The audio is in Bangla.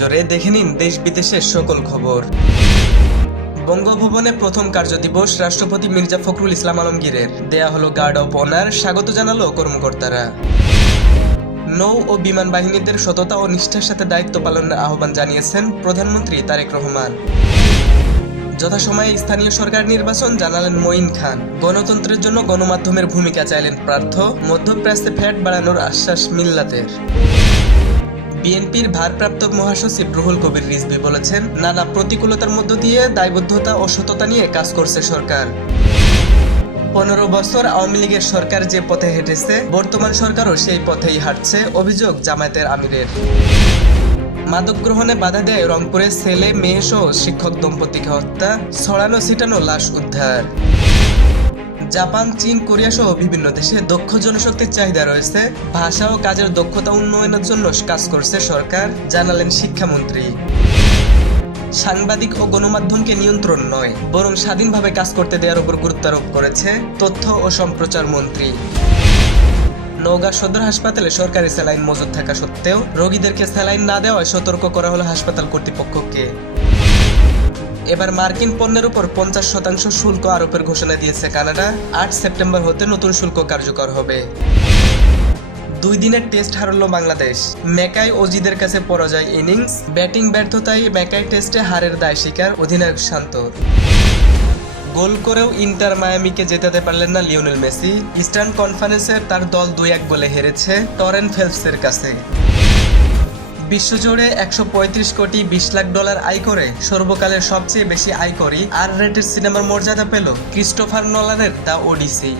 নজরে দেখে নিন দেশ বিদেশের সকল খবর। বঙ্গভবনে প্রথম কার্যদিবস রাষ্ট্রপতি মির্জা ফখরুল ইসলাম আলমগীরের। দেয়া হলো গার্ড অব অনার, স্বাগত জানালো কর্মকর্তারা। নৌ ও বিমান বাহিনীদের সততা ও নিষ্ঠার সাথে দায়িত্ব পালনের আহ্বান জানিয়েছেন প্রধানমন্ত্রী তারেক রহমান। যথাসময়ে স্থানীয় সরকার নির্বাচন জানালেন মঈন খান। গণতন্ত্রের জন্য গণমাধ্যমের ভূমিকা চাইলেন প্রার্থ। মধ্যপ্রাচ্যে ফ্যাট বাড়ানোর আশ্বাস মিল্লাতের। বিএনপির ভারপ্রাপ্ত মহাসচিব রুহুল কবির রিজভী বলেছেন, নানা প্রতিকূলতার মধ্য দিয়ে দায়বদ্ধতা ও সততা নিয়ে কাজ করছে সরকার। 15 বছর আওয়ামী লীগের সরকার যে পথে হেঁটেছে, বর্তমান সরকারও সেই পথেই হাঁটছে, অভিযোগ জামায়াতের আমিরের। মাদক গ্রহণে বাধা দেয় রংপুরে ছেলে মেয়ে সহ শিক্ষক দম্পতিকে হত্যা, ছড়ানো ছিটানো লাশ উদ্ধার। জাপান, চীন, কোরিয়া সহ বিভিন্ন দেশে দক্ষ জনশক্তির চাহিদা রয়েছে। ভাষা ও কাজের দক্ষতা উন্নয়নের জন্য কাজ করছে সরকার, জানালেন শিক্ষামন্ত্রী। সাংবাদিক ও গণমাধ্যমকে নিয়ন্ত্রণ নয়, বরং স্বাধীনভাবে কাজ করতে দেওয়ার উপর গুরুত্ব আরোপ করেছে তথ্য ও সম্প্রচার মন্ত্রী। নওগাঁ সদর হাসপাতালে সরকারি স্যালাইন মজুদ থাকা সত্ত্বেও রোগীদেরকে স্যালাইন না দেওয়ায় সতর্ক করা হলো হাসপাতাল কর্তৃপক্ষকে। এবার মার্কিন পণ্যের উপর 50% শুল্ক আরোপের ঘোষণা দিয়েছে কানাডা। 8 সেপ্টেম্বর হতে নতুন শুল্ক কার্যকর হবে। 2 দিনের টেস্ট হারল বাংলাদেশ। ম্যাকাই অজিদের কাছে পরাজয় ইনিংস। ব্যাটিং ব্যর্থতায় ম্যাকাই টেস্টে হারের দায় স্বীকার অধিনায়ক শান্ত। গোল করেও ইন্টার মায়ামিকে জেতাতে পারলেন না লিওনেল মেসি। ইস্টার্ন কনফারেন্সে তার দল 2-1 গোলে হেরেছে টরেন ফেলপসের কাছে। বিশ্বজুড়ে 135 কোটি 20 লাখ ডলার আয় করে সর্বকালের সবচেয়ে বেশি আয়করী আর রেটেড সিনেমার মর্যাদা পেল ক্রিস্টোফার নোলানের দ্য ওডিসি।